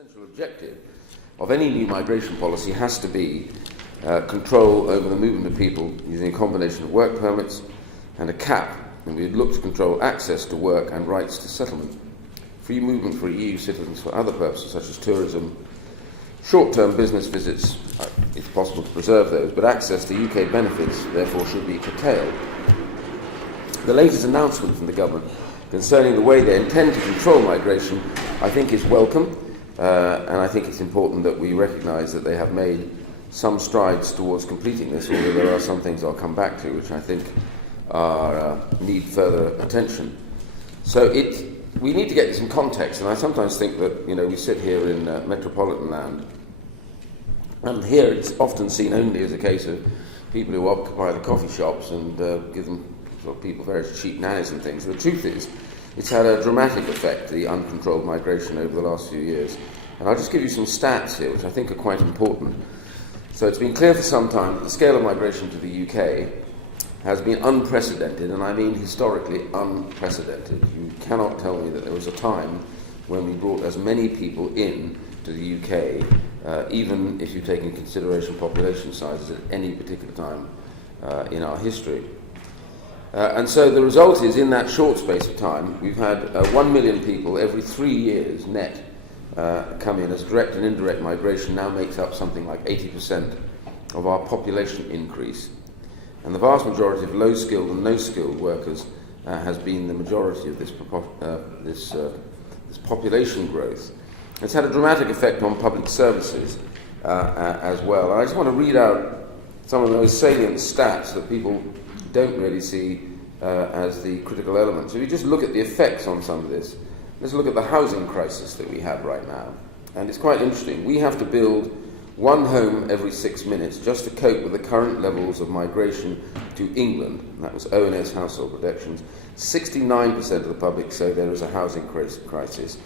central objective of any new migration policy has to be control over the movement of people using a combination of work permits and a cap, and we would look to control access to work and rights to settlement. Free movement for EU citizens for other purposes such as tourism, short-term business visits, it's possible to preserve those, but access to UK benefits therefore should be curtailed. The latest announcement from the government concerning the way they intend to control migration I think is welcome. And I think it's important that we recognise that they have made some strides towards completing this, although there are some things I'll come back to which I think need further attention. So we need to get this in context, and I sometimes think that we sit here in metropolitan land, and here it's often seen only as a case of people who occupy the coffee shops and give them people very cheap nannies and things. The truth is, it's had a dramatic effect, the uncontrolled migration over the last few years. And I'll just give you some stats here, which I think are quite important. So it's been clear for some time that the scale of migration to the UK has been unprecedented, and I mean historically unprecedented. You cannot tell me that there was a time when we brought as many people in to the UK, even if you take into consideration population sizes at any particular time in our history. And so the result is, in that short space of time, we've had 1 million people every 3 years net come in as direct and indirect migration now makes up something like 80% of our population increase. And the vast majority of low-skilled and no-skilled workers has been the majority of this population growth. It's had a dramatic effect on public services as well. And I just want to read out some of those salient stats that people don't really see as the critical element. So if you just look at the effects on some of this, let's look at the housing crisis that we have right now. And it's quite interesting. We have to build one home every 6 minutes just to cope with the current levels of migration to England. And that was ONS Household Predictions. 69% of the public say there is a housing crisis,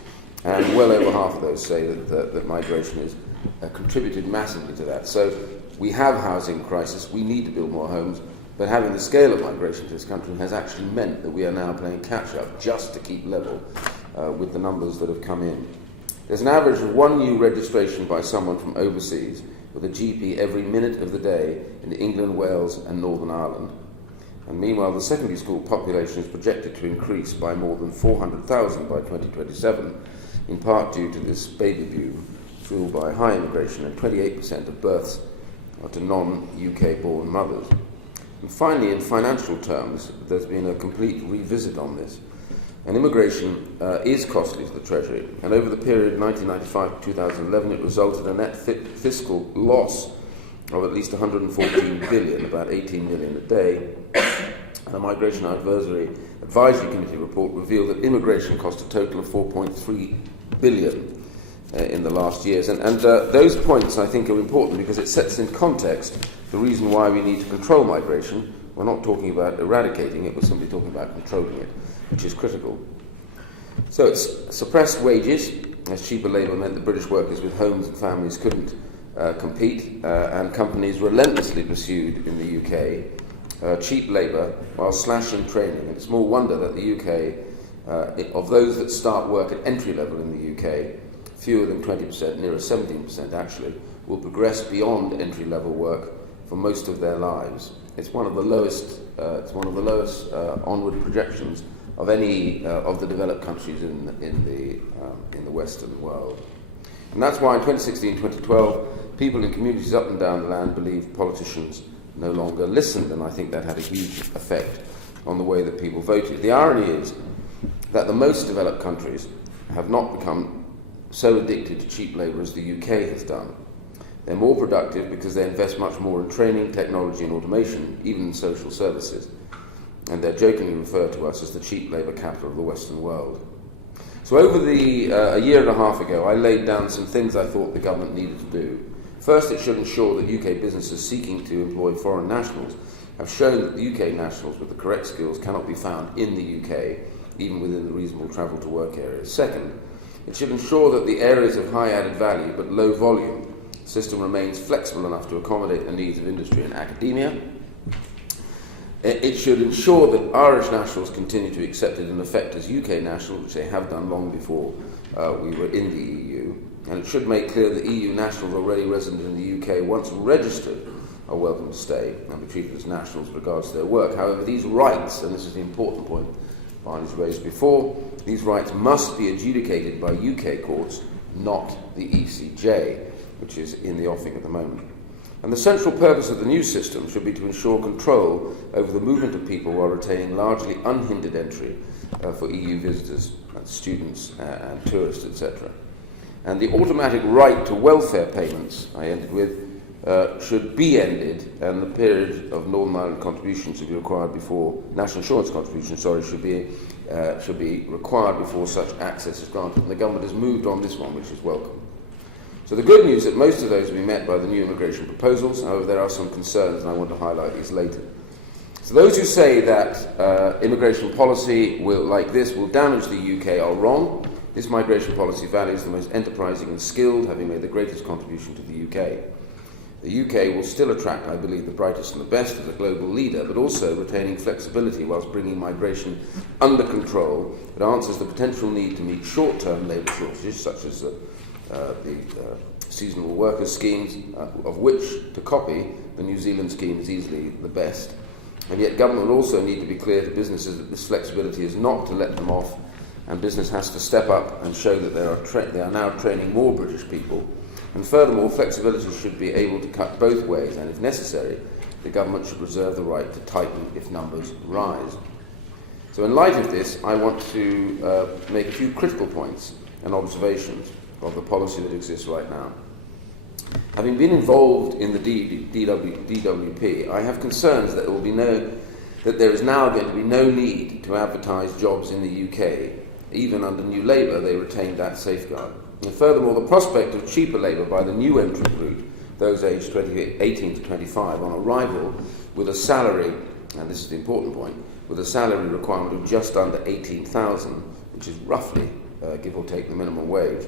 and well over half of those say that migration has contributed massively to that. So we have a housing crisis. We need to build more homes. But having the scale of migration to this country has actually meant that we are now playing catch-up just to keep level with the numbers that have come in. There's an average of one new registration by someone from overseas with a GP every minute of the day in England, Wales and Northern Ireland. And meanwhile, the secondary school population is projected to increase by more than 400,000 by 2027, in part due to this baby boom fueled by high immigration, and 28% of births are to non-UK born mothers. And finally, in financial terms, there's been a complete revisit on this. And immigration is costly to the Treasury. And over the period 1995 to 2011, it resulted in a net fiscal loss of at least 114 billion, about 18 million a day. And a Migration Advisory Committee report revealed that immigration cost a total of 4.3 billion in the last years. And those points, I think, are important because it sets in context the reason why we need to control migration. We're not talking about eradicating it, we're simply talking about controlling it, which is critical. So it's suppressed wages, as cheaper labour meant that British workers with homes and families couldn't compete, and companies relentlessly pursued in the UK cheap labour while slashing training. And it's small wonder that the UK, of those that start work at entry level in the UK, fewer than 20%, nearer 17% actually, will progress beyond entry level work for most of their lives. It's one of the lowest. Onward projections of any of the developed countries in the Western world. And that's why in 2016-2012, people in communities up and down the land believed politicians no longer listened, and I think that had a huge effect on the way that people voted. The irony is that the most developed countries have not become so addicted to cheap labour as the UK has done. They're more productive because they invest much more in training, technology and automation, even in social services. And they're jokingly referred to us as the cheap labour capital of the Western world. So over a year and a half ago, I laid down some things I thought the government needed to do. First, it should ensure that UK businesses seeking to employ foreign nationals have shown that the UK nationals with the correct skills cannot be found in the UK, even within the reasonable travel to work areas. Second, it should ensure that the areas of high added value but low volume system remains flexible enough to accommodate the needs of industry and academia. It should ensure that Irish nationals continue to be accepted in effect as UK nationals, which they have done long before we were in the EU. And it should make clear that EU nationals already resident in the UK, once registered, are welcome to stay and be treated as nationals with regards to their work. However, these rights, and this is the important point Barney's raised before, these rights must be adjudicated by UK courts, not the ECJ, which is in the offing at the moment. And the central purpose of the new system should be to ensure control over the movement of people while retaining largely unhindered entry for EU visitors, and students and tourists, etc. And the automatic right to welfare payments, I ended with, should be ended, and the period of Northern Ireland contributions should be required before, national insurance contributions, should be required before such access is granted. And the government has moved on this one, which is welcome. So the good news is that most of those will be met by the new immigration proposals. However, there are some concerns, and I want to highlight these later. So those who say that immigration policy like this will damage the UK are wrong. This migration policy values the most enterprising and skilled, having made the greatest contribution to the UK. The UK will still attract, I believe, the brightest and the best as a global leader, but also retaining flexibility whilst bringing migration under control. It answers the potential need to meet short-term labour shortages, such as the seasonal workers schemes, of which, to copy, the New Zealand scheme is easily the best. And yet government will also need to be clear to businesses that this flexibility is not to let them off, and business has to step up and show that they are now training more British people. And furthermore, flexibility should be able to cut both ways, and if necessary, the government should reserve the right to tighten if numbers rise. So in light of this, I want to make a few critical points and observations of the policy that exists right now. Having been involved in the DWP, I have concerns that there is now going to be no need to advertise jobs in the UK. Even under New Labour, they retained that safeguard. And furthermore, the prospect of cheaper labour by the new entrant route, those aged 18 to 25, on arrival with a salary, and this is the important point, with a salary requirement of just under 18,000, which is roughly, give or take, the minimum wage.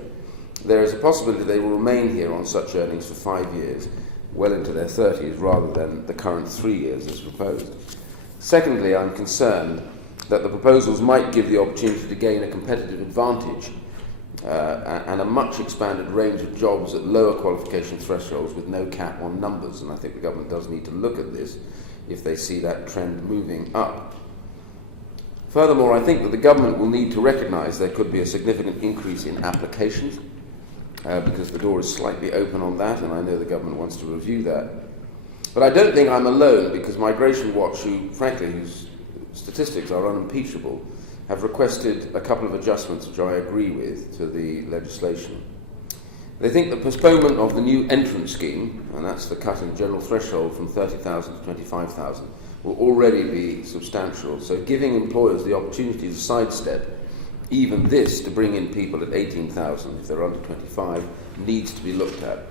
There is a possibility they will remain here on such earnings for 5 years, well into their 30s, rather than the current 3 years as proposed. Secondly, I'm concerned that the proposals might give the opportunity to gain a competitive advantage and a much expanded range of jobs at lower qualification thresholds with no cap on numbers, and I think the government does need to look at this if they see that trend moving up. Furthermore, I think that the government will need to recognise there could be a significant increase in applications, because the door is slightly open on that, and I know the government wants to review that. But I don't think I'm alone, because Migration Watch, whose statistics are unimpeachable, have requested a couple of adjustments which I agree with to the legislation. They think the postponement of the new entrant scheme, and that's the cut in general threshold from 30,000 to 25,000, will already be substantial. So giving employers the opportunity to sidestep even this to bring in people at 18,000 if they're under 25 needs to be looked at.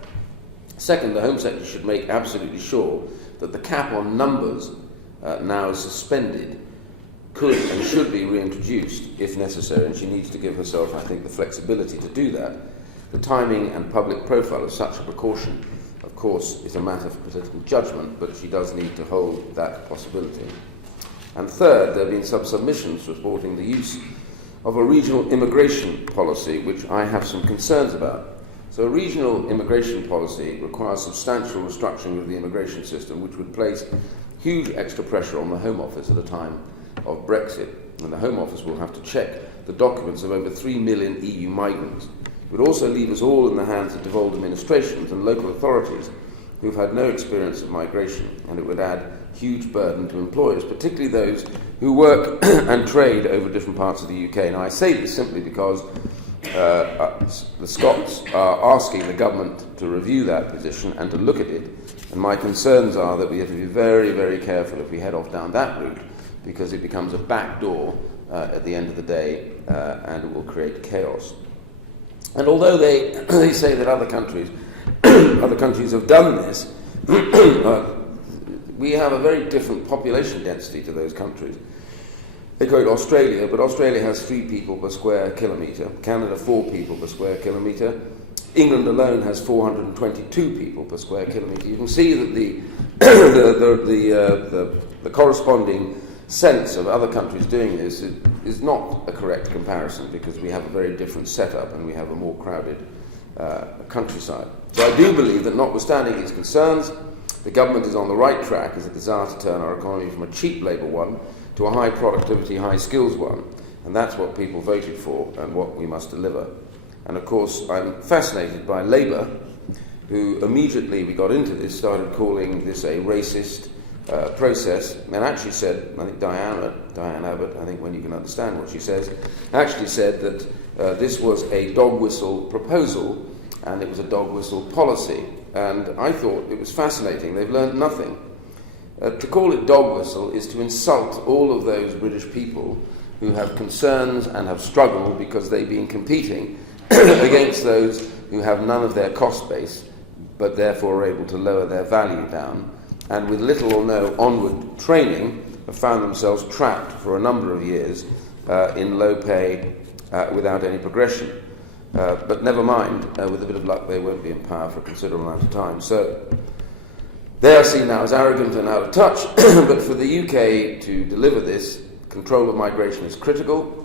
Second, the Home Secretary should make absolutely sure that the cap on numbers now suspended could and should be reintroduced if necessary, and she needs to give herself, I think, the flexibility to do that. The timing and public profile of such a precaution, of course, is a matter for political judgment, but she does need to hold that possibility. And third, there have been some submissions reporting the use of a regional immigration policy, which I have some concerns about. So a regional immigration policy requires substantial restructuring of the immigration system, which would place huge extra pressure on the Home Office at a time of Brexit, and the Home Office will have to check the documents of over 3 million EU migrants. It would also leave us all in the hands of devolved administrations and local authorities who have had no experience of migration, and it would add huge burden to employers, particularly those who work and trade over different parts of the UK. Now, I say this simply because the Scots are asking the government to review that position and to look at it, and my concerns are that we have to be very, very careful if we head off down that route, because it becomes a back door at the end of the day, and it will create chaos. And although they say that other countries have done this, we have a very different population density to those countries. They quote Australia, but Australia has 3 people per square kilometre. Canada, 4 people per square kilometre. England alone has 422 people per square kilometre. You can see that the the corresponding sense of other countries doing this is not a correct comparison, because we have a very different setup and we have a more crowded countryside. So I do believe that, notwithstanding these concerns, the government is on the right track as a desire to turn our economy from a cheap labour one to a high productivity, high skills one. And that's what people voted for and what we must deliver. And of course, I'm fascinated by Labour, who immediately we got into this started calling this a racist process, and actually said, I think Diane Abbott, I think when you can understand what she says, actually said that this was a dog whistle proposal and it was a dog whistle policy. And I thought it was fascinating. They've learned nothing. To call it dog whistle is to insult all of those British people who have concerns and have struggled because they've been competing against those who have none of their cost base, but therefore are able to lower their value down, and with little or no onward training have found themselves trapped for a number of years in low pay without any progression. But never mind, with a bit of luck they won't be in power for a considerable amount of time. So they are seen now as arrogant and out of touch, but for the UK to deliver this, control of migration is critical,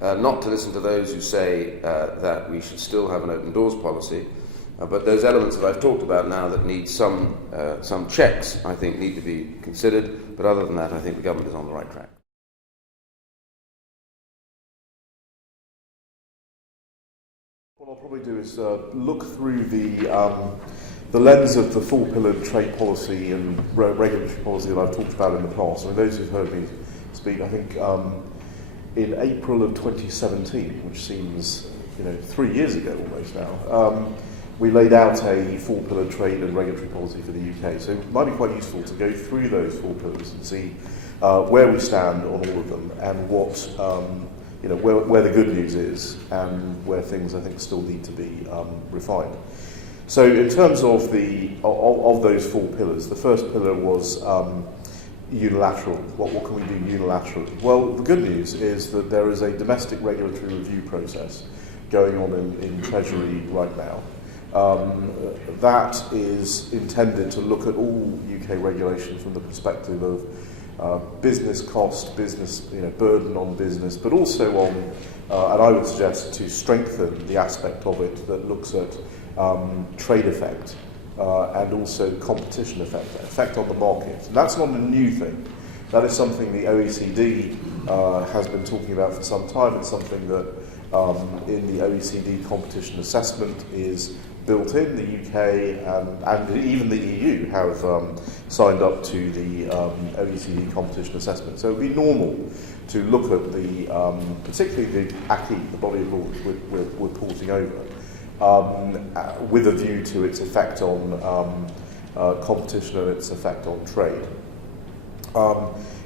not to listen to those who say that we should still have an open doors policy, but those elements that I've talked about now that need some checks, I think, need to be considered. But other than that, I think the government is on the right track. What I'll probably do is look through the lens of the four-pillared trade policy and regulatory policy that I've talked about in the past. And those who've heard me speak, I think in April of 2017, which seems 3 years ago almost now, we laid out a four-pillar trade and regulatory policy for the UK. So it might be quite useful to go through those four pillars and see where we stand on all of them and what where the good news is and where things I think still need to be refined. So in terms of of those four pillars, the first pillar was unilateral. What can we do unilaterally? Well, the good news is that there is a domestic regulatory review process going on in Treasury right now. That is intended to look at all UK regulation from the perspective of business cost, business burden on business, but also on, and I would suggest to strengthen the aspect of it that looks at trade effect and also competition effect on the market. And that's not a new thing. That is something the OECD has been talking about for some time. It's something that in the OECD competition assessment is built in. The UK and even the EU have signed up to the OECD competition assessment. So it would be normal to look at particularly the acquis, the body of law which we're porting over, with a view to its effect on competition and its effect on trade.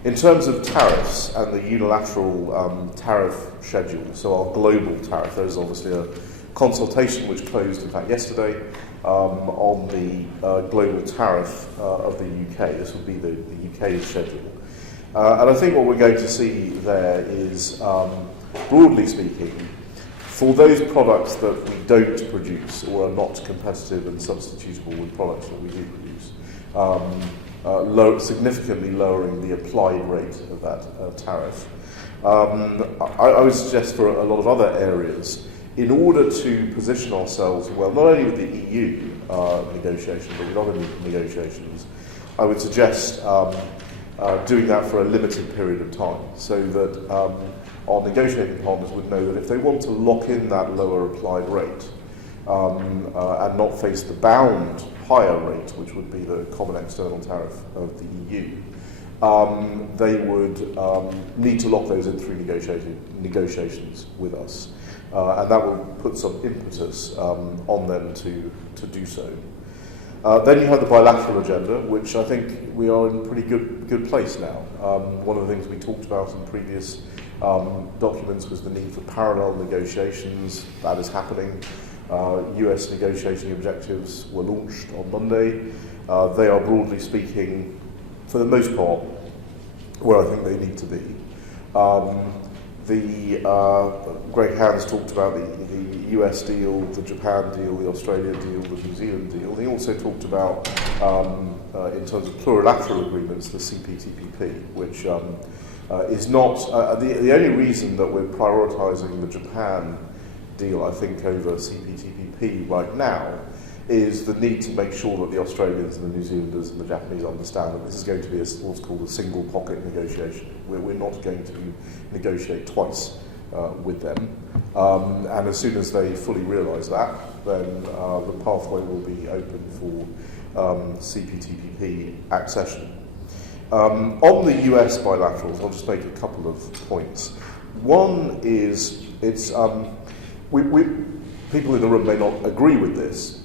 In terms of tariffs and the unilateral tariff schedule, so our global tariff, there's obviously a consultation which closed, in fact, yesterday on the global tariff of the UK. This would be the UK's schedule. And I think what we're going to see there is, broadly speaking, for those products that we don't produce or are not competitive and substitutable with products that we do produce, significantly lowering the applied rate of that tariff. I would suggest for a lot of other areas, in order to position ourselves well, not only with the EU negotiation, but with other negotiations, I would suggest doing that for a limited period of time, so that our negotiating partners would know that if they want to lock in that lower applied rate and not face the bound higher rate, which would be the common external tariff of the EU, they would need to lock those in through negotiations with us. And that will put some impetus on them to do so. Then you have the bilateral agenda, which I think we are in a pretty good place now. One of the things we talked about in previous documents was the need for parallel negotiations. That is happening. US negotiating objectives were launched on Monday. They are, broadly speaking, for the most part, where I think they need to be. Greg Hands talked about the US deal, the Japan deal, the Australia deal, the New Zealand deal. He also talked about in terms of plurilateral agreements, the CPTPP, which is not the only reason that we're prioritising the Japan deal, I think, over CPTPP right now is the need to make sure that the Australians and the New Zealanders and the Japanese understand that this is going to be what's called a single pocket negotiation. We're not going to negotiate twice with them. And as soon as they fully realise that, then the pathway will be open for CPTPP accession. On the US bilaterals, I'll just make a couple of points. One is, people in the room may not agree with this,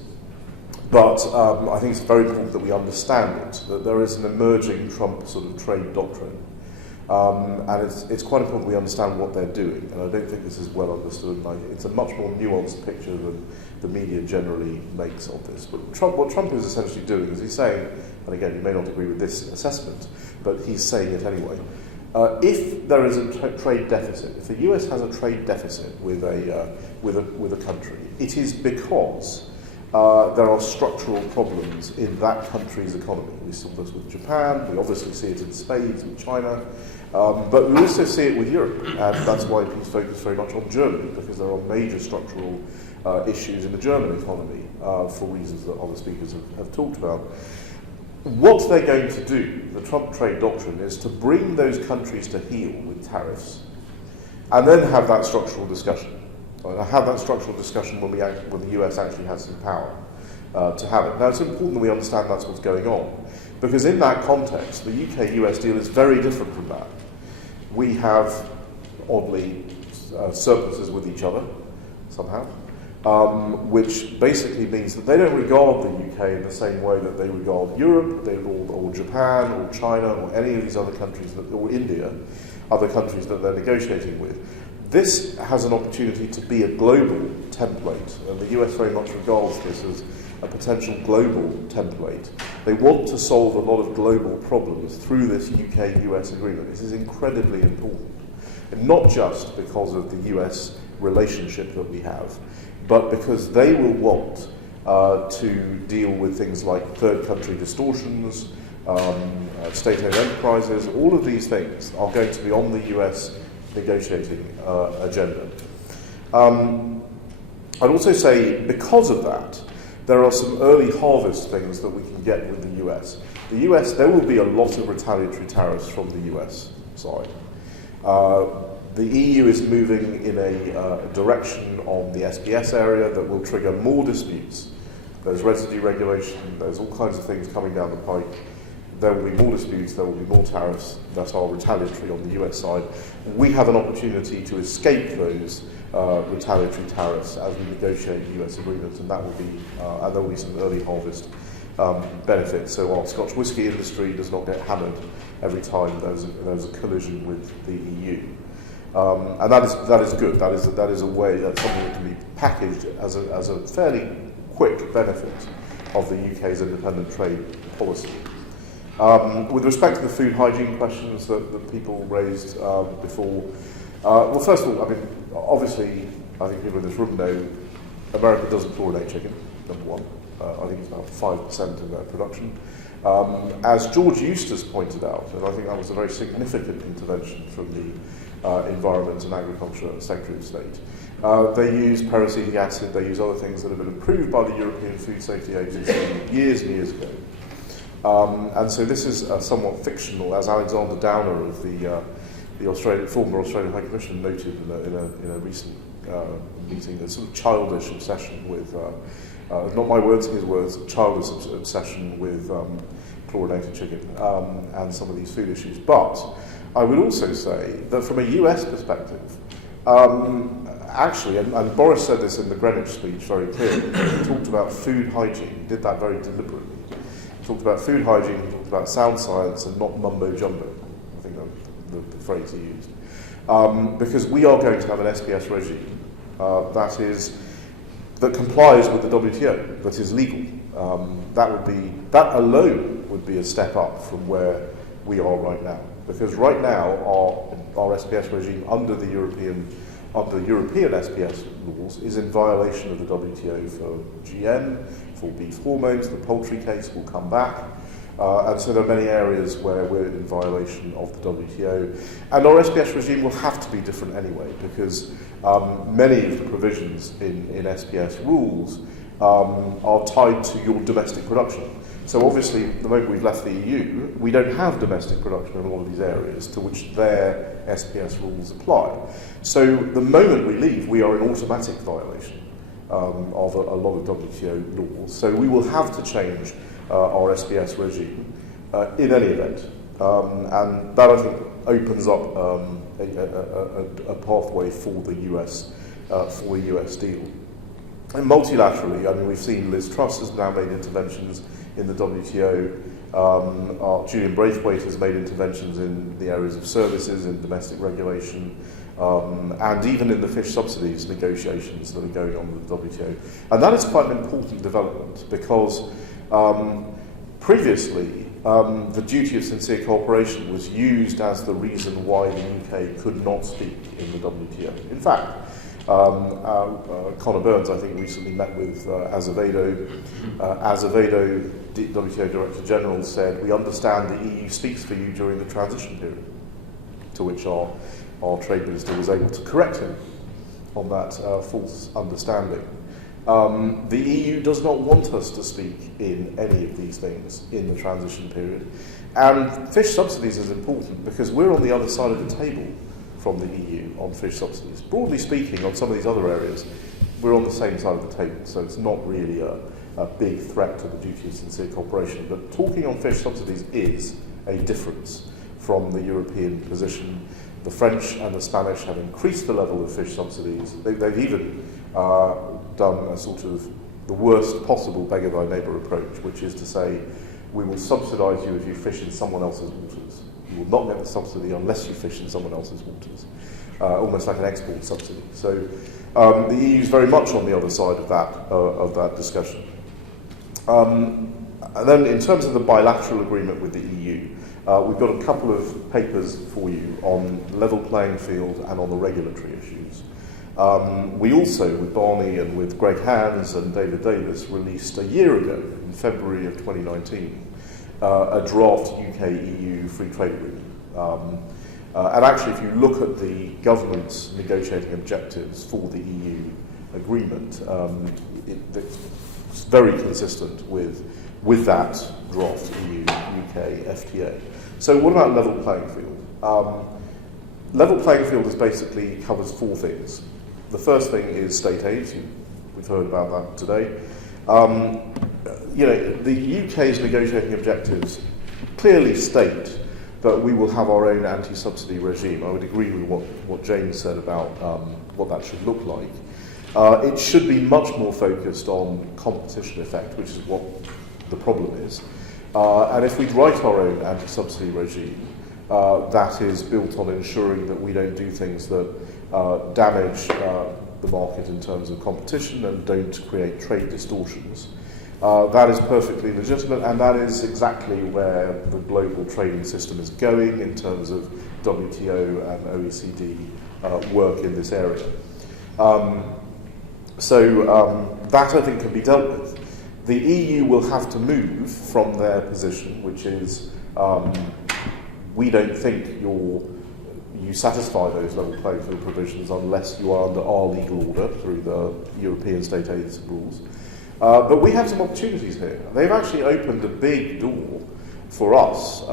but I think it's very important that we understand it, that there is an emerging Trump sort of trade doctrine. And it's quite important we understand what they're doing, and I don't think this is well understood. It's a much more nuanced picture than the media generally makes of this. But what Trump is essentially doing is he's saying, and again, you may not agree with this assessment, but he's saying it anyway, if there is a trade deficit, if the US has a trade deficit with a country, it is because there are structural problems in that country's economy. We saw this with Japan, we obviously see it in spades with China, but we also see it with Europe, and that's why he's focused very much on Germany, because there are major structural issues in the German economy for reasons that other speakers have talked about. What they're going to do, the Trump trade doctrine, is to bring those countries to heel with tariffs, and then have that structural discussion. Have that structural discussion when the US actually has some power to have it. Now, it's important that we understand that's what's going on, because in that context, the UK-US deal is very different from that. We have, oddly, surpluses with each other, somehow, which basically means that they don't regard the UK in the same way that they regard Europe, or Japan, or China, or any of these other countries, or India, other countries that they're negotiating with. This has an opportunity to be a global template, and the US very much regards this as a potential global template. They want to solve a lot of global problems through this UK-US agreement. This is incredibly important, and not just because of the US relationship that we have, but because they will want to deal with things like third country distortions, state-owned enterprises. All of these things are going to be on the US negotiating agenda. I'd also say, because of that, there are some early harvest things that we can get with the US. The US, there will be a lot of retaliatory tariffs from the US side. The EU is moving in a direction on the SPS area that will trigger more disputes. There's residue regulation, there's all kinds of things coming down the pike. There will be more disputes, there will be more tariffs that are retaliatory on the US side. We have an opportunity to escape those retaliatory tariffs as we negotiate US agreements, and that will be, and there will be some early harvest benefits. So our Scotch whisky industry does not get hammered every time there's a collision with the EU. And that is good. That is a way, that's something that can be packaged as a fairly quick benefit of the UK's independent trade policy. With respect to the food hygiene questions that people raised before, well, first of all, I mean, obviously, I think people in this room know America doesn't fluorinate chicken, number one. I think it's about 5% of their production. As George Eustace pointed out, and I think that was a very significant intervention from the Environment and Agriculture Secretary of State, they use peracetic acid, they use other things that have been approved by the European Food Safety Agency years and years ago. And so this is somewhat fictional, as Alexander Downer of the former Australian High Commission noted in a recent meeting, a sort of childish obsession with, not my words, his words, childish obsession with chlorinated chicken and some of these food issues. But I would also say that from a US perspective, actually, and Boris said this in the Greenwich speech very clearly, he talked about food hygiene, he did that very deliberately. He talked about food hygiene, he talked about sound science and not mumbo-jumbo, I think the phrase he used. Because we are going to have an SPS regime that complies with the WTO, that is legal. That alone would be a step up from where we are right now. Because right now, our SPS regime under European SPS laws is in violation of the WTO for GM, for beef hormones. The poultry case will come back. And so there are many areas where we're in violation of the WTO. And our SPS regime will have to be different anyway, because many of the provisions in SPS rules are tied to your domestic production. So obviously, the moment we've left the EU, we don't have domestic production in a lot of these areas to which their SPS rules apply. So the moment we leave, we are in automatic violation of a lot of WTO laws. So we will have to change our SPS regime in any event. And that, I think, opens up a pathway for the US deal. And multilaterally, I mean, we've seen Liz Truss has now made interventions in the WTO. Julian Braithwaite has made interventions in the areas of services, in domestic regulation, and even in the fish subsidies negotiations that are going on with the WTO. And that is quite an important development because previously the duty of sincere cooperation was used as the reason why the UK could not speak in the WTO. In fact, Conor Burns, I think, recently met with Azevedo. Azevedo, WTO Director General, said, "We understand the EU speaks for you during the transition period," to which our Trade Minister was able to correct him on that false understanding. The EU does not want us to speak in any of these things in the transition period. And fish subsidies is important because we're on the other side of the table from the EU on fish subsidies. Broadly speaking, on some of these other areas, we're on the same side of the table, so it's not really a big threat to the duty of sincere cooperation. But talking on fish subsidies is a difference from the European position. The French and the Spanish have increased the level of fish subsidies. They've even done a sort of the worst possible beggar thy neighbour approach, which is to say, we will subsidise you if you fish in someone else's waters. You will not get the subsidy unless you fish in someone else's waters, almost like an export subsidy. So the EU is very much on the other side of that discussion. And then in terms of the bilateral agreement with the EU, we've got a couple of papers for you on level playing field and on the regulatory issues. We also, with Barney and with Greg Hands and David Davis, released a year ago, in February of 2019, a draft UK-EU free trade agreement. And actually, if you look at the government's negotiating objectives for the EU agreement, it's very consistent with that draft EU-UK FTA. So what about level playing field? Level playing field basically covers four things. The first thing is state aid. We've heard about that today. The UK's negotiating objectives clearly state that we will have our own anti-subsidy regime. I would agree with what James said about what that should look like. It should be much more focused on competition effect, which is what the problem is. And if we write our own anti-subsidy regime, that is built on ensuring that we don't do things that damage the market in terms of competition and don't create trade distortions. That is perfectly legitimate, and that is exactly where the global trading system is going in terms of WTO and OECD work in this area. That, I think, can be dealt with. The EU will have to move from their position, which is we don't think you satisfy those level playing field provisions unless you are under our legal order through the European state aid rules. But we have some opportunities here. They've actually opened a big door for us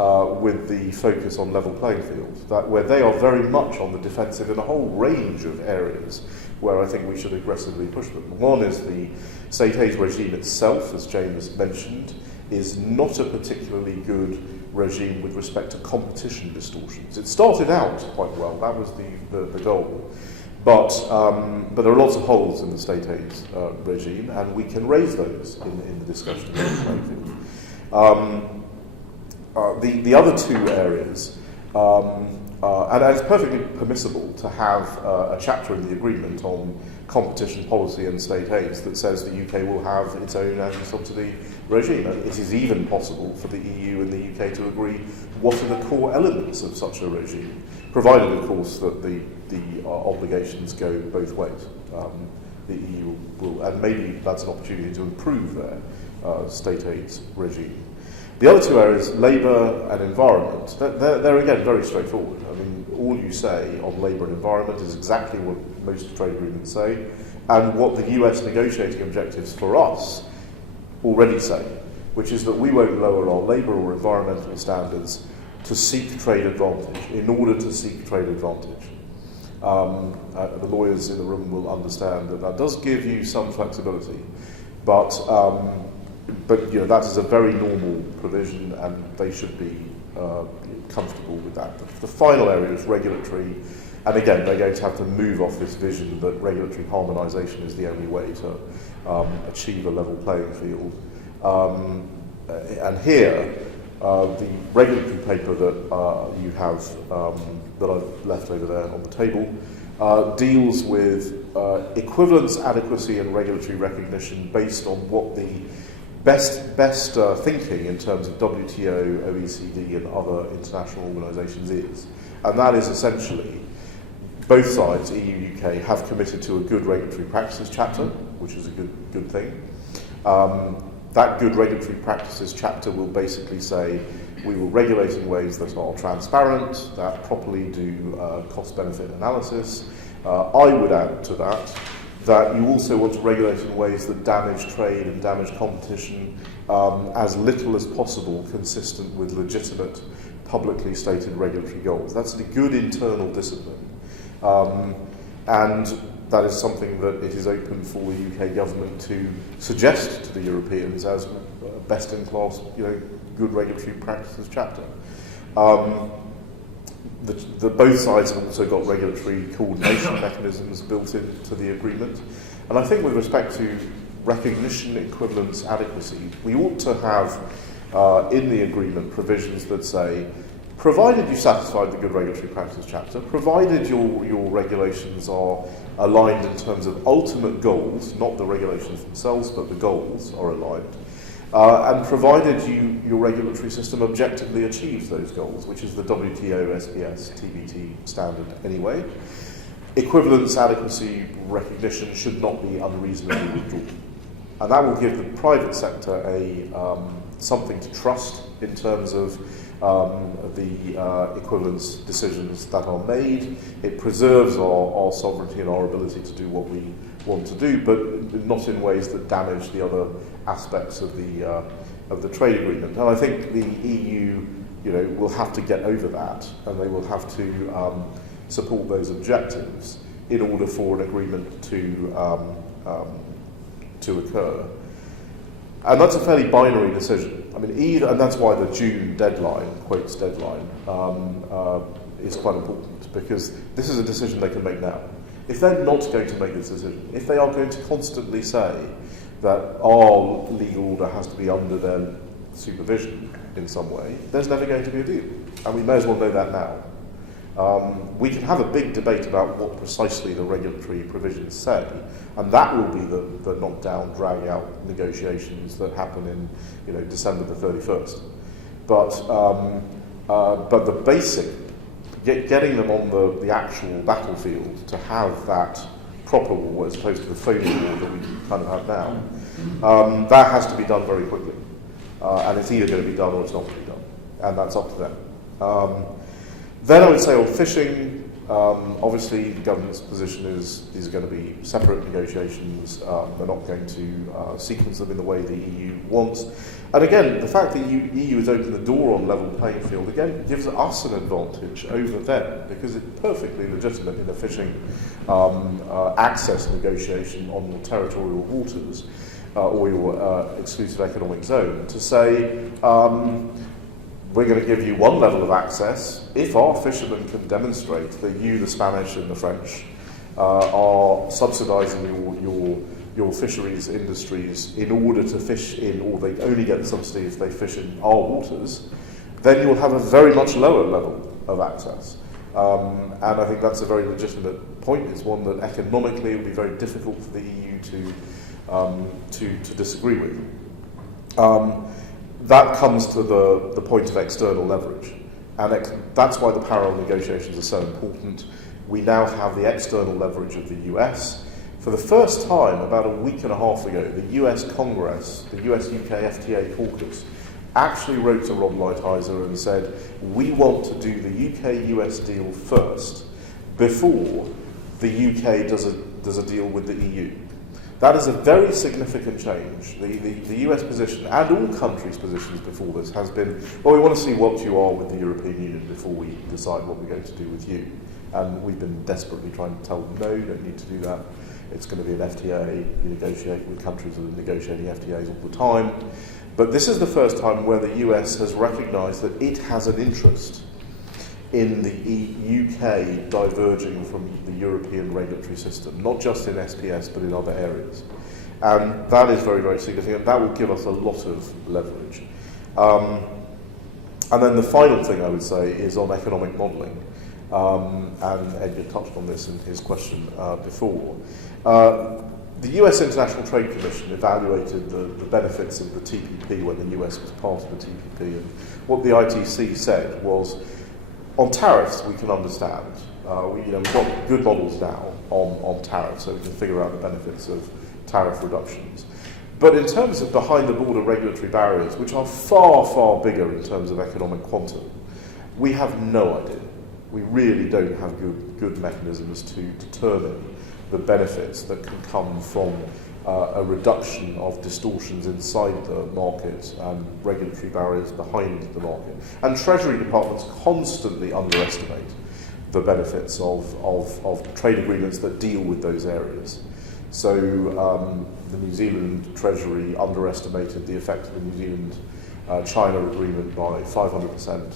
with the focus on level playing field, where they are very much on the defensive in a whole range of areas where I think we should aggressively push them. One is the state aid regime itself, as James mentioned, is not a particularly good regime with respect to competition distortions. It started out quite well, that was the goal. But there are lots of holes in the state aid regime, and we can raise those in the discussion. The other two areas, and it's perfectly permissible to have a chapter in the agreement on competition policy and state aids that says the UK will have its own anti-subsidy regime. And it is even possible for the EU and the UK to agree what are the core elements of such a regime, provided, of course, that the obligations go both ways. The EU will, and maybe that's an opportunity to improve their state aid regime. The other two areas, labour and environment, they're again very straightforward. I mean, all you say on labour and environment is exactly what most trade agreements say, and what the US negotiating objectives for us already say, which is that we won't lower our labour or environmental standards to seek trade advantage, in order to seek trade advantage. The lawyers in the room will understand that does give you some flexibility, but that is a very normal provision, and they should be comfortable with that. The final area is regulatory, and again, they're going to have to move off this vision that regulatory harmonisation is the only way to achieve a level playing field. And here, the regulatory paper that you have, that I've left over there on the table, deals with equivalence, adequacy and regulatory recognition based on what the best thinking in terms of WTO, OECD and other international organisations is. And that is essentially, both sides, EU, UK, have committed to a good regulatory practices chapter, which is a good thing. That good regulatory practices chapter will basically say we will regulate in ways that are transparent, that properly do cost-benefit analysis. I would add to that you also want to regulate in ways that damage trade and damage competition as little as possible, consistent with legitimate, publicly stated regulatory goals. That's a good internal discipline. And that is something that it is open for the UK government to suggest to the Europeans as best-in-class, good regulatory practices chapter. Both sides have also got regulatory coordination mechanisms built into the agreement. And I think with respect to recognition, equivalence, adequacy, we ought to have in the agreement provisions that say, provided you satisfied the good regulatory practice chapter, provided your regulations are aligned in terms of ultimate goals, not the regulations themselves, but the goals are aligned, and provided your regulatory system objectively achieves those goals, which is the WTO, SPS, TBT standard anyway, equivalence, adequacy, recognition should not be unreasonably withdrawn. And that will give the private sector something to trust in terms of the equivalence decisions that are made. It preserves our sovereignty and our ability to do what we want to do, but not in ways that damage the other aspects of the trade agreement. And I think the EU, will have to get over that, and they will have to support those objectives in order for an agreement to occur. And that's a fairly binary decision. I mean, and that's why the June deadline, quotes deadline, is quite important, because this is a decision they can make now. If they're not going to make this decision, if they are going to constantly say that our legal order has to be under their supervision in some way, there's never going to be a deal. And we may as well know that now. We can have a big debate about what precisely the regulatory provisions say, and that will be the knockdown, drag-out negotiations that happen in December the 31st. But the basic, getting them on the actual battlefield to have that proper war as opposed to the phony war that we kind of have now, that has to be done very quickly. And it's either going to be done or it's not going to be done. And that's up to them. Then I would say on fishing, obviously the government's position is going to be separate negotiations. They're not going to sequence them in the way the EU wants. And again, the fact that the EU has opened the door on level playing field, again, gives us an advantage over them, because it's perfectly legitimate in a fishing access negotiation on your territorial waters or your exclusive economic zone to say, we're going to give you one level of access if our fishermen can demonstrate that you, the Spanish and the French, are subsidising your fisheries industries in order to fish in, or they only get the subsidy if they fish in our waters, then you'll have a very much lower level of access. And I think that's a very legitimate point. It's one that economically will be very difficult for the EU to disagree with. That comes to the point of external leverage. And that's why the parallel negotiations are so important. We now have the external leverage of the US. For the first time, about a week and a half ago, the US Congress, the US-UK FTA caucus, actually wrote to Rob Lighthizer and said, we want to do the UK-US deal first before the UK does a deal with the EU. That is a very significant change. The US position, and all countries' positions before this, has been, well, we want to see what you are with the European Union before we decide what we're going to do with you. And we've been desperately trying to tell them, no, you don't need to do that. It's going to be an FTA. You negotiate with countries that are negotiating FTAs all the time. But this is the first time where the US has recognised that it has an interest in the UK diverging from the European regulatory system, not just in SPS but in other areas. And that is very, very significant. That will give us a lot of leverage. And then the final thing I would say is on economic modelling. And Edgar touched on this in his question before. The US International Trade Commission evaluated the benefits of the TPP when the US was part of the TPP, and what the ITC said was, on tariffs we can understand. We've got good models now on tariffs, so we can figure out the benefits of tariff reductions. But in terms of behind-the-border regulatory barriers, which are far, far bigger in terms of economic quantum, we have no idea. We really don't have good mechanisms to determine the benefits that can come from a reduction of distortions inside the market and regulatory barriers behind the market. And Treasury departments constantly underestimate the benefits of trade agreements that deal with those areas. So the New Zealand Treasury underestimated the effect of the New Zealand-China agreement by 500%.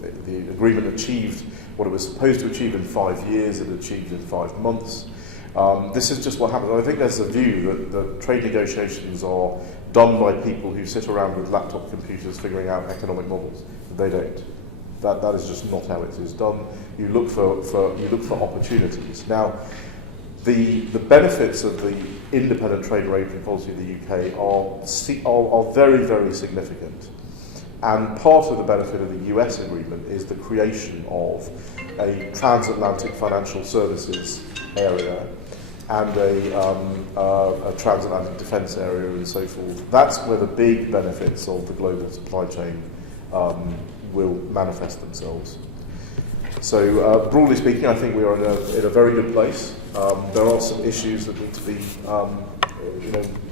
The agreement achieved what it was supposed to achieve in 5 years, it achieved in 5 months. This is just what happens. I think there's a view that trade negotiations are done by people who sit around with laptop computers figuring out economic models. They don't. That is just not how it is done. You look for opportunities. Now, the benefits of the independent trade regulatory policy of the UK are very, very significant. And part of the benefit of the US agreement is the creation of a transatlantic financial services area and a transatlantic defence area and so forth. That's where the big benefits of the global supply chain will manifest themselves. So broadly speaking, I think we are in a very good place. There are some issues that need to be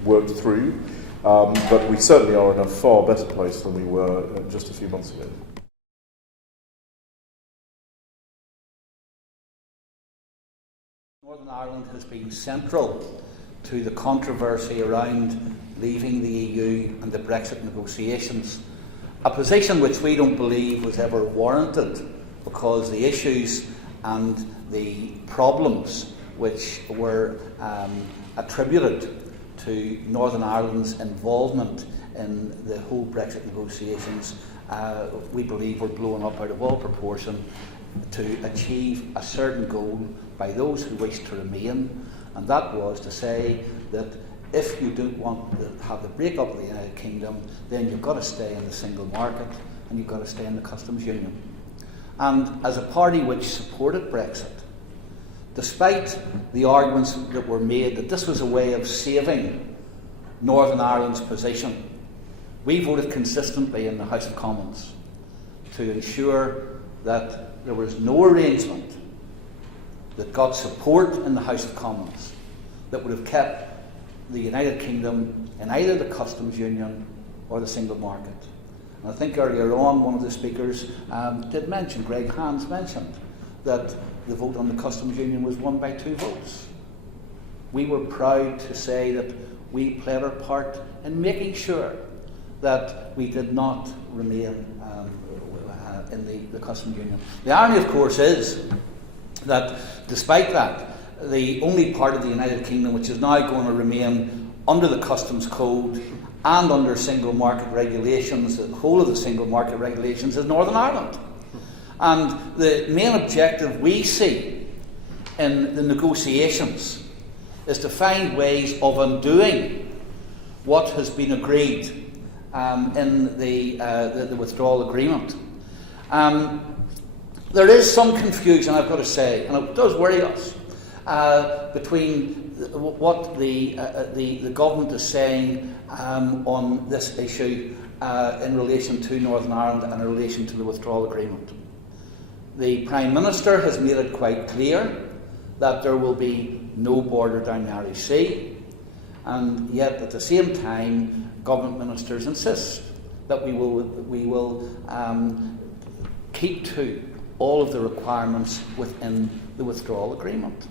worked through, but we certainly are in a far better place than we were just a few months ago. Northern Ireland has been central to the controversy around leaving the EU and the Brexit negotiations, a position which we don't believe was ever warranted because the issues and the problems which were attributed to Northern Ireland's involvement in the whole Brexit negotiations, we believe were blown up out of all proportion to achieve a certain goal by those who wished to remain, and that was to say that if you don't want to have the break-up of the United Kingdom, then you've got to stay in the single market and you've got to stay in the customs union. And as a party which supported Brexit, despite the arguments that were made that this was a way of saving Northern Ireland's position, we voted consistently in the House of Commons to ensure that there was no arrangement that got support in the House of Commons that would have kept the United Kingdom in either the customs union or the single market. And I think earlier on one of the speakers did mention, Greg Hands mentioned, that the vote on the customs union was won by 2 votes. We were proud to say that we played our part in making sure that we did not remain in the customs union. The irony, of course, is that despite that, the only part of the United Kingdom which is now going to remain under the customs code and under single market regulations, the whole of the single market regulations, is Northern Ireland. And the main objective we see in the negotiations is to find ways of undoing what has been agreed in the withdrawal agreement. There is some confusion, I've got to say, and it does worry us, between what the government is saying on this issue in relation to Northern Ireland and in relation to the withdrawal agreement. The Prime Minister has made it quite clear that there will be no border down the Irish Sea, and yet at the same time government ministers insist that we will keep to all of the requirements within the withdrawal agreement.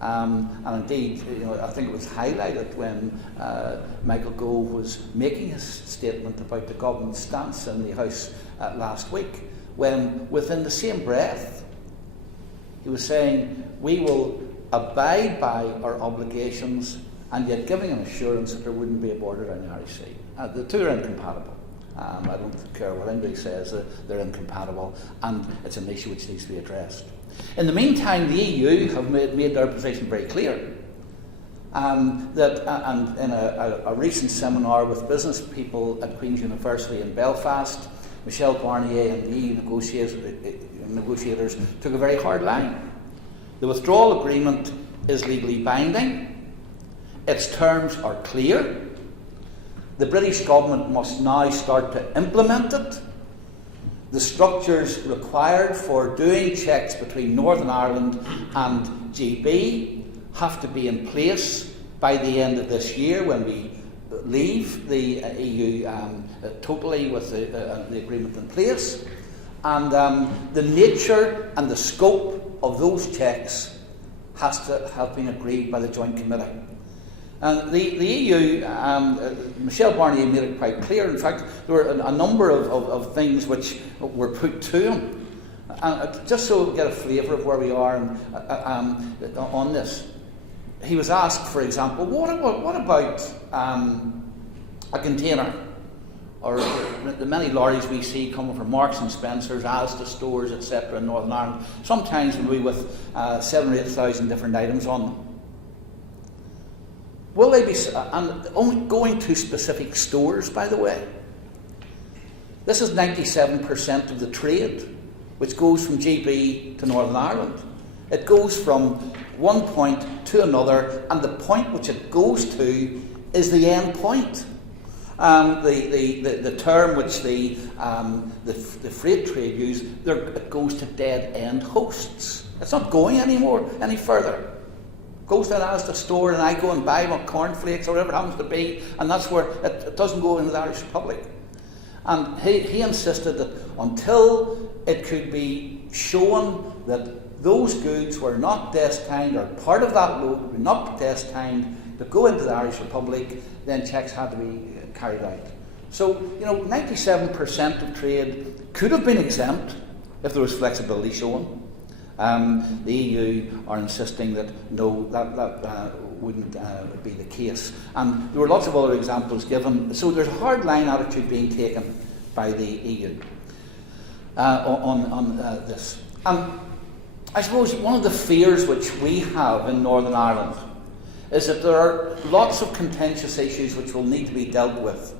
And indeed, I think it was highlighted when Michael Gove was making his statement about the government's stance in the House last week, when within the same breath he was saying we will abide by our obligations, and yet giving an assurance that there wouldn't be a border down the Irish Sea. The two are incompatible. I don't care what anybody says, they're incompatible, and it's an issue which needs to be addressed. In the meantime, the EU have made their position very clear. And in a recent seminar with business people at Queen's University in Belfast, Michel Barnier and the EU negotiators took a very hard line. The withdrawal agreement is legally binding. Its terms are clear. The British government must now start to implement it. The structures required for doing checks between Northern Ireland and GB have to be in place by the end of this year, when we leave the EU totally with the agreement in place. And the nature and the scope of those checks has to have been agreed by the Joint Committee. And the EU, Michel Barnier made it quite clear. In fact, there were a number of things which were put to him. Just so we get a flavour of where we are on this. He was asked, for example, what about a container, or the many lorries we see coming from Marks and Spencer's, Asda stores, etc. in Northern Ireland, sometimes will be with 7,000 or 8,000 different items on them. Will they be, and only going to specific stores, by the way? This is 97% of the trade which goes from GB to Northern Ireland. It goes from one point to another, and the point which it goes to is the end point. The term which the freight trade use, it goes to dead end hosts. It's not going any further. Goes to an Asda store and I go and buy my cornflakes or whatever it happens to be, and that's where it doesn't go into the Irish Republic. And he insisted that until it could be shown that those goods were not destined, or part of that load were not destined to go into the Irish Republic, then checks had to be carried out. So, 97% of trade could have been exempt if there was flexibility shown. The EU are insisting that no, that wouldn't be the case. And there were lots of other examples given. So there's a hard line attitude being taken by the EU on this. I suppose one of the fears which we have in Northern Ireland is that there are lots of contentious issues which will need to be dealt with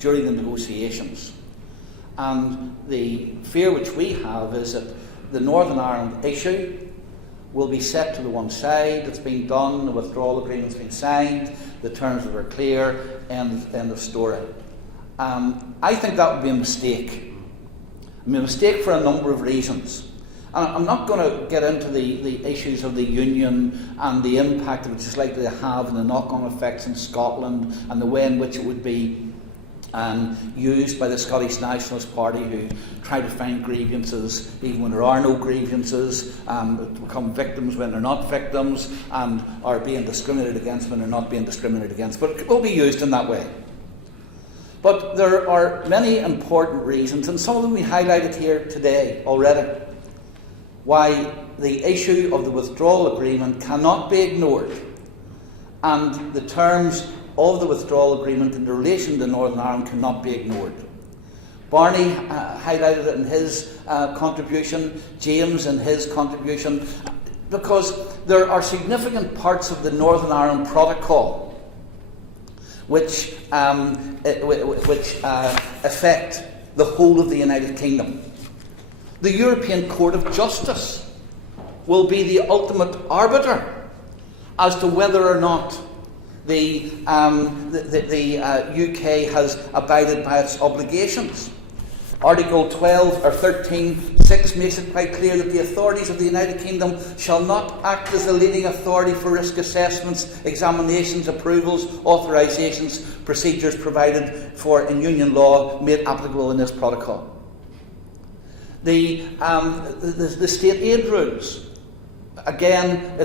during the negotiations. And the fear which we have is that the Northern Ireland issue will be set to the one side. It's been done, the withdrawal agreement's been signed, the terms are clear, end of story. I think that would be a mistake. A mistake for a number of reasons. And I'm not going to get into the issues of the union and the impact which it's likely to have and the knock-on effects in Scotland and the way in which it would be used by the Scottish Nationalist Party, who try to find grievances even when there are no grievances, become victims when they're not victims, and are being discriminated against when they're not being discriminated against. But it will be used in that way. But there are many important reasons, and some of them we highlighted here today already, why the issue of the withdrawal agreement cannot be ignored, and the terms of the withdrawal agreement in relation to Northern Ireland cannot be ignored. Barney highlighted it in his contribution, James in his contribution, because there are significant parts of the Northern Ireland Protocol which affect the whole of the United Kingdom. The European Court of Justice will be the ultimate arbiter as to whether or not the UK has abided by its obligations. Article 12 or 13.6 makes it quite clear that the authorities of the United Kingdom shall not act as the leading authority for risk assessments, examinations, approvals, authorisations, procedures provided for in Union law made applicable in this protocol. The state aid rules, again,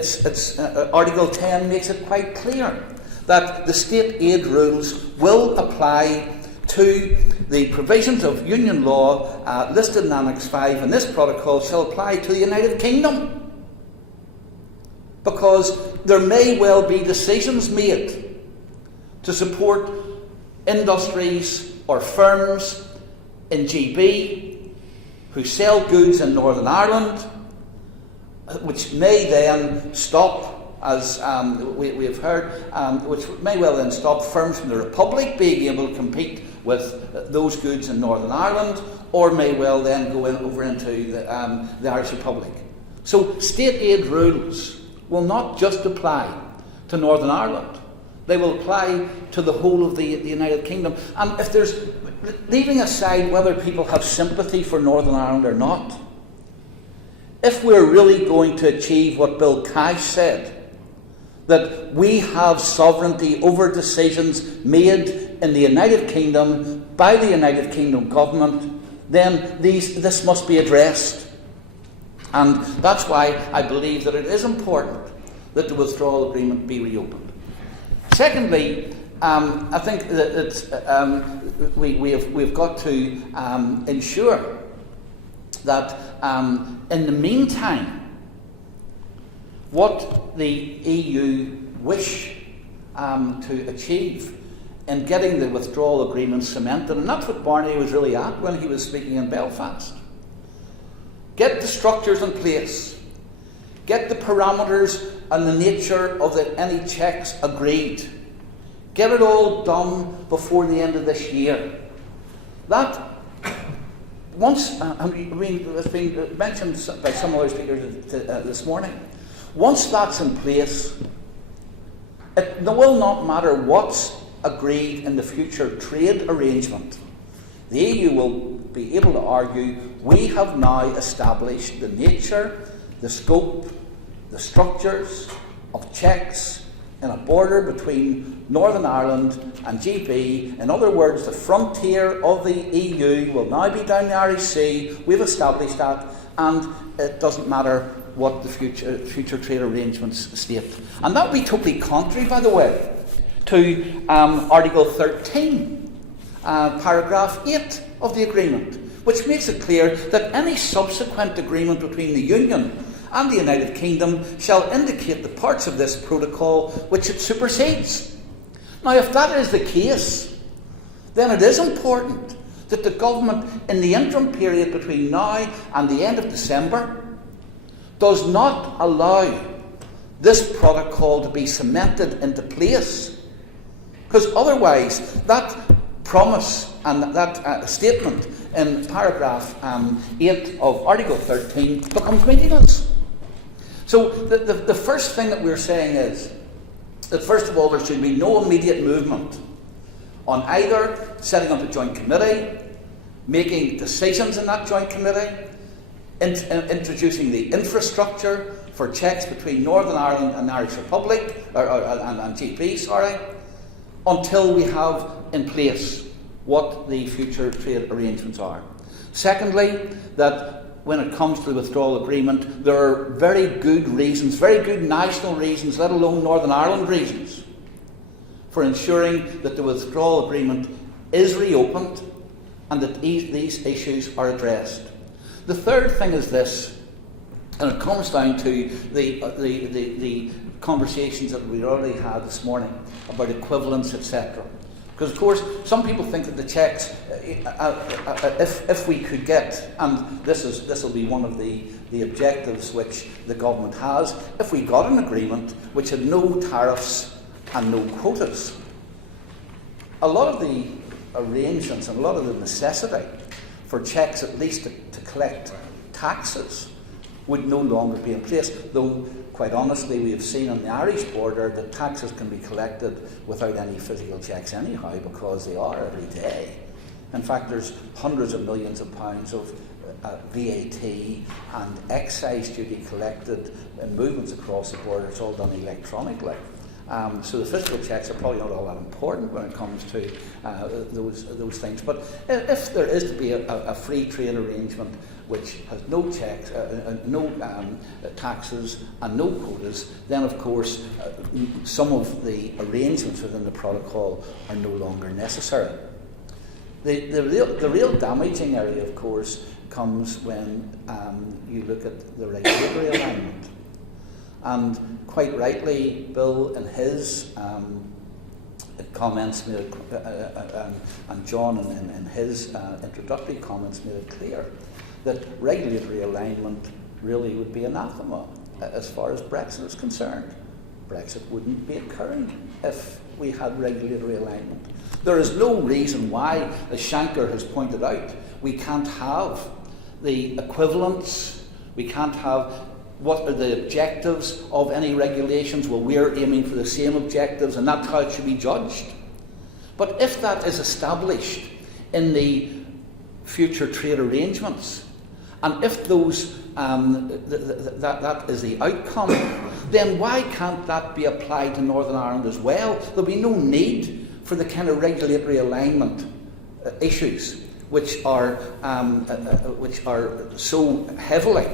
Article 10 makes it quite clear that the state aid rules will apply to the provisions of Union law listed in Annex 5, and this protocol shall apply to the United Kingdom. Because there may well be decisions made to support industries or firms in GB who sell goods in Northern Ireland, which may then stop, as we have heard, which may well then stop firms from the Republic being able to compete with those goods in Northern Ireland, or may well then go over into the Irish Republic. So state aid rules will not just apply to Northern Ireland. They will apply to the whole of the United Kingdom. And if there's, leaving aside whether people have sympathy for Northern Ireland or not, if we're really going to achieve what Bill Cash said, that we have sovereignty over decisions made in the United Kingdom by the United Kingdom government, then this must be addressed. And that's why I believe that it is important that the withdrawal agreement be reopened. Secondly, I think that we've got to ensure that in the meantime, what the EU wish to achieve in getting the withdrawal agreement cemented, and that's what Barney was really at when he was speaking in Belfast. Get the structures in place, get the parameters and the nature of any checks agreed, get it all done before the end of this year. That, once, I mean, it's been mentioned by some other speakers this morning, once that's in place, it will not matter what's agreed in the future trade arrangement. The EU will be able to argue, we have now established the nature, the scope, the structures of checks in a border between Northern Ireland and GB. In other words, the frontier of the EU will now be down the Irish Sea. We've established that, and it doesn't matter what the future trade arrangements state. And that would be totally contrary, by the way, to Article 13, paragraph 8 of the agreement, which makes it clear that any subsequent agreement between the Union and the United Kingdom shall indicate the parts of this protocol which it supersedes. Now, if that is the case, then it is important that the government, in the interim period between now and the end of December, does not allow this protocol to be cemented into place. Because otherwise, that promise and that statement in paragraph 8 of Article 13 becomes meaningless. So the first thing that we're saying is that, first of all, there should be no immediate movement on either setting up a joint committee, making decisions in that joint committee, introducing the infrastructure for checks between Northern Ireland and the Irish Republic, and GB, until we have in place what the future trade arrangements are. Secondly, that when it comes to the withdrawal agreement, there are very good reasons, very good national reasons, let alone Northern Ireland reasons, for ensuring that the withdrawal agreement is reopened and that these issues are addressed. The third thing is this, and it comes down to the conversations that we already had this morning about equivalence, etc. Because, of course, some people think that the checks, if we could get, and this will be one of the objectives which the government has, if we got an agreement which had no tariffs and no quotas, a lot of the arrangements and a lot of the necessity for checks, at least to collect taxes, would no longer be in place, though quite honestly we have seen on the Irish border that taxes can be collected without any physical checks anyhow, because they are every day. In fact, there's hundreds of millions of pounds of VAT and excise duty collected in movements across the border. It's all done electronically. So the physical checks are probably not all that important when it comes to those things. But if there is to be a free trade arrangement which has no checks, no taxes and no quotas, then of course some of the arrangements within the protocol are no longer necessary. The real damaging area, of course, comes when you look at the regulatory alignment. And quite rightly, Bill in his comments made and John in his introductory comments made it clear that regulatory alignment really would be anathema as far as Brexit is concerned. Brexit wouldn't be occurring if we had regulatory alignment. There is no reason why, as Shanker has pointed out, we can't have the equivalence, we can't have what are the objectives of any regulations. Well, we're aiming for the same objectives and that's how it should be judged. But if that is established in the future trade arrangements, and if those that is the outcome, then why can't that be applied to Northern Ireland as well? There'll be no need for the kind of regulatory alignment issues which are so heavily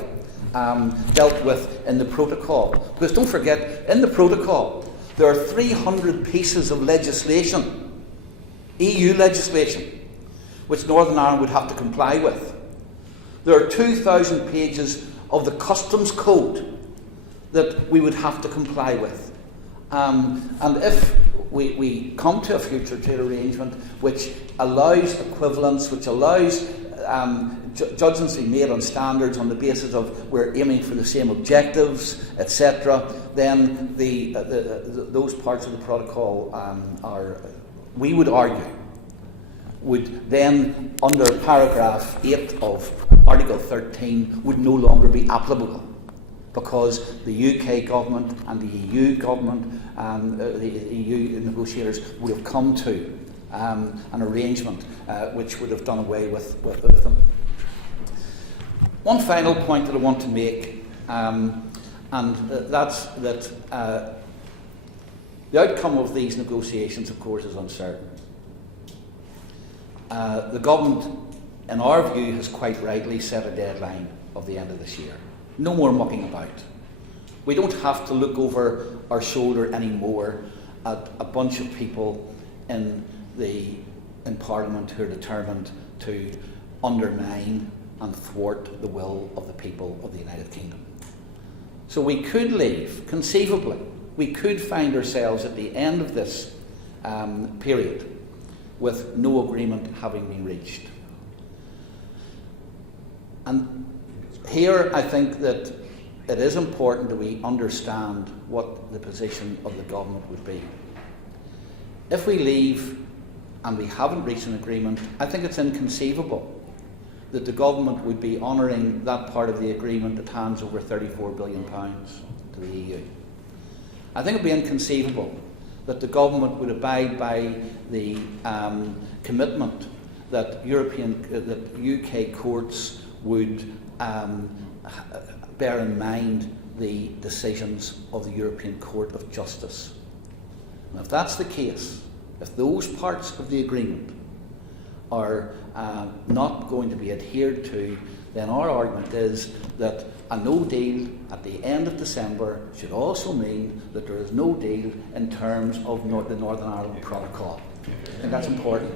dealt with in the protocol. Because don't forget, in the protocol there are 300 pieces of legislation, EU legislation, which Northern Ireland would have to comply with. There are 2,000 pages of the customs code that we would have to comply with. And if we come to a future trade arrangement which allows equivalence, which allows judgments to be made on standards on the basis of we're aiming for the same objectives, etc., then those parts of the protocol we would argue, would then, under paragraph 8 of Article 13, would no longer be applicable, because the UK government and the EU government, the EU negotiators would have come to an arrangement which would have done away with them. One final point that I want to make, and that's that the outcome of these negotiations, of course, is uncertain. The government, in our view, has quite rightly set a deadline of the end of this year. No more mucking about. We don't have to look over our shoulder anymore at a bunch of people in Parliament who are determined to undermine and thwart the will of the people of the United Kingdom. So we could leave, conceivably, we could find ourselves at the end of this period with no agreement having been reached. And here I think that it is important that we understand what the position of the government would be. If we leave and we haven't reached an agreement, I think it's inconceivable that the government would be honouring that part of the agreement that hands over £34 billion to the EU. I think it would be inconceivable that the government would abide by the commitment that UK courts would bear in mind the decisions of the European Court of Justice. And if that's the case, if those parts of the agreement are not going to be adhered to, then our argument is that a no deal at the end of December should also mean that there is no deal in terms of the Northern Ireland Protocol. And that's important.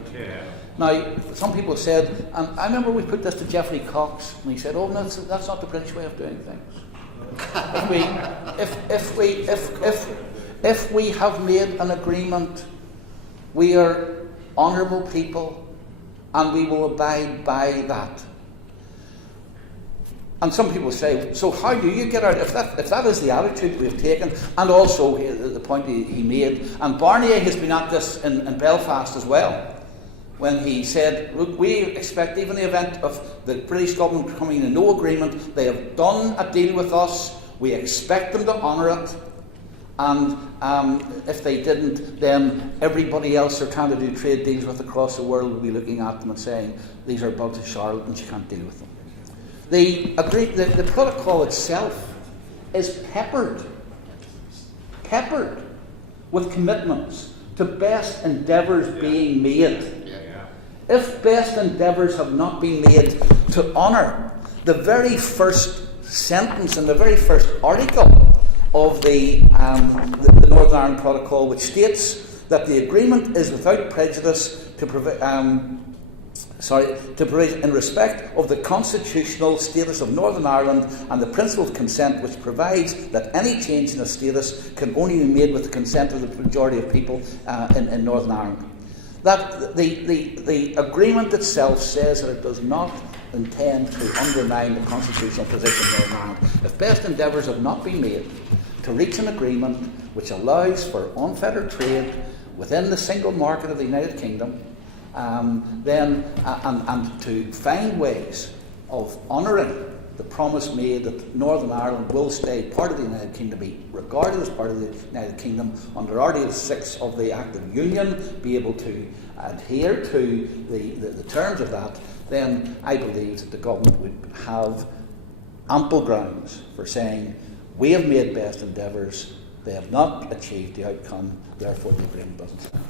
Now, some people have said, and I remember we put this to Geoffrey Cox, and he said, "Oh, no, that's not the British way of doing things. If we have made an agreement, we are honourable people, and we will abide by that." And some people say, so how do you get out? If that is the attitude we've taken, and also the point he made, and Barnier has been at this in Belfast as well, when he said, look, we expect, even in the event of the British government coming to no agreement, they have done a deal with us, we expect them to honour it, and if they didn't, then everybody else they're trying to do trade deals with across the world will be looking at them and saying, these are a bunch of charlatans, you can't deal with them. The protocol itself is peppered with commitments to best endeavours being made. If best endeavours have not been made to honour the very first sentence and the very first article of the Northern Ireland Protocol, which states that the agreement is without prejudice to provide in respect of the constitutional status of Northern Ireland and the principle of consent, which provides that any change in the status can only be made with the consent of the majority of people in Northern Ireland. That the agreement itself says that it does not intend to undermine the constitutional position of Northern Ireland. If best endeavours have not been made to reach an agreement which allows for unfettered trade within the single market of the United Kingdom, and to find ways of honouring the promise made that Northern Ireland will stay part of the United Kingdom, be regarded as part of the United Kingdom under Article 6 of the Act of Union, be able to adhere to the terms of that, then I believe that the government would have ample grounds for saying, we have made best endeavours, they have not achieved the outcome, therefore the agreement doesn't stand.